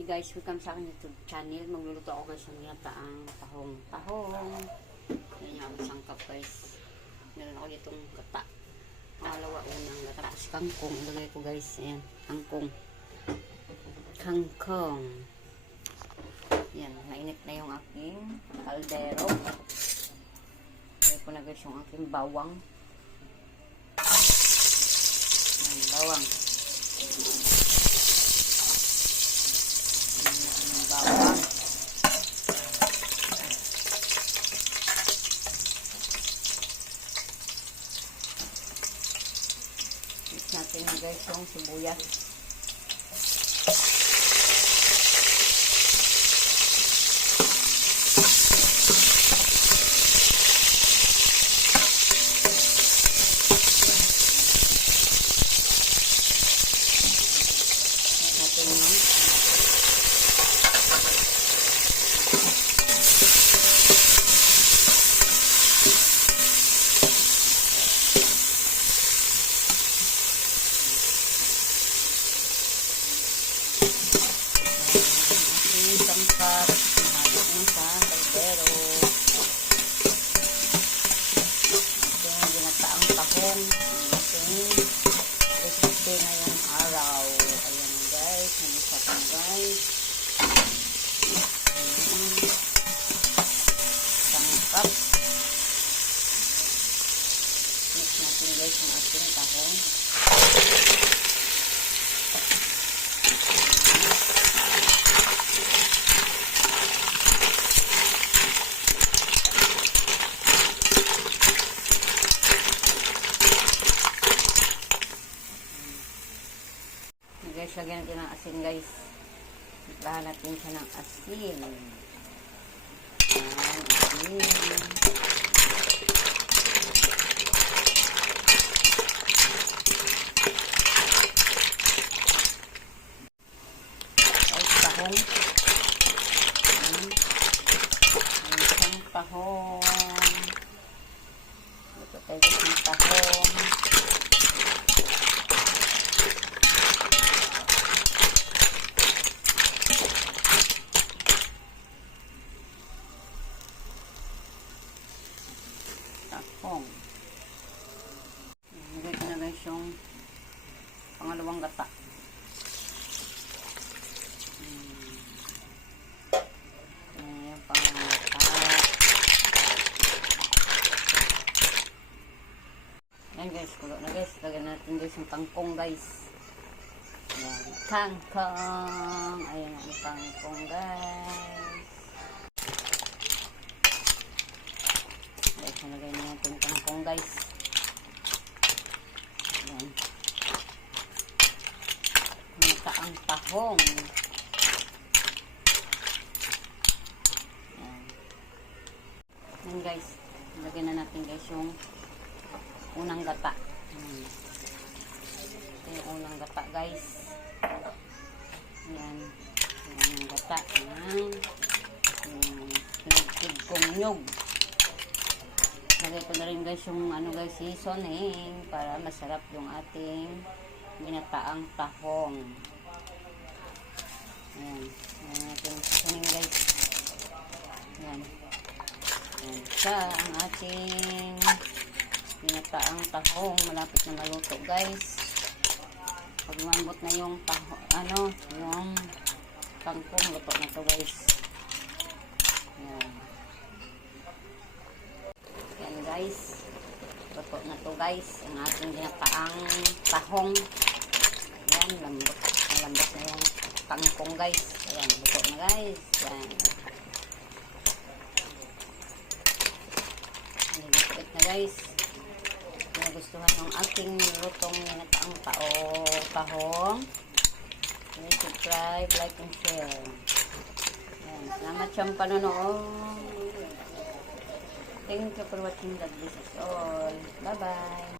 Hey guys, welcome sa aking YouTube channel. Magluluto ako guys ng ginataang tahong. Yan yung sangkap guys. Meron ako ditong gata. Pangalawa unang gata. Tapos kangkong. Ilagay ko guys. Ayan, kangkong. Kangkong. Yan, mainit na yung aking kaldero. Ilagay ko na guys yung aking bawang. Yan, bawang. Bawang. Mix natin na guys yung sibuyas. Sangkap, mahalo na sa kaldero. Ating ginataang tahong, ating recipe ngayong araw. Ayan guys, nagisa ko guys. Ayan. Sangkap. Mix natin guys yung ating tahong. Guys, lagyan natin ng asin guys. Iplahan natin siya ng asin. Ayan, asin. Guys, tahong. Ayan. Isang tahong. Ito tayo isang tahong. Tahong. Nagay ko na guys yung pangalawang gata. Yung pangalawang gata. Ayan guys, kulo na guys. Lagyan natin guys yung kangkong guys. Ayan, kangkong. Ayan ang kangkong guys. Nalagay na natin yung kangkong guys. Ayan. Ginataang tahong. Ayan. Ayan guys. Nalagay na natin guys yung unang gata. Ito yung unang gata guys. Ayan. Unang gata. Ayan. Pinagkid kong nyog. Lagay ko na rin guys yung ano guys, seasoning para masarap yung ating ginataang tahong. Ayan. Ayan natin yung seasoning guys. Ayan. Ayan siya ang ating ginataang tahong. Malapit na maluto guys. Pag umambot na yung tahong, yung kangkong, luto na to guys. Ayan. Yan guys, luto na to guys ang ating ginataang tahong. Yan, lambot na yung kangkong guys. Ayan, luto na guys. Yan, luto na guys. Kung nagustuhan yung ating lutong ginataang tahong, please subscribe, like and share. Yan, salamat siyang panonood. Thank you for watching. God bless us all. Bye-bye.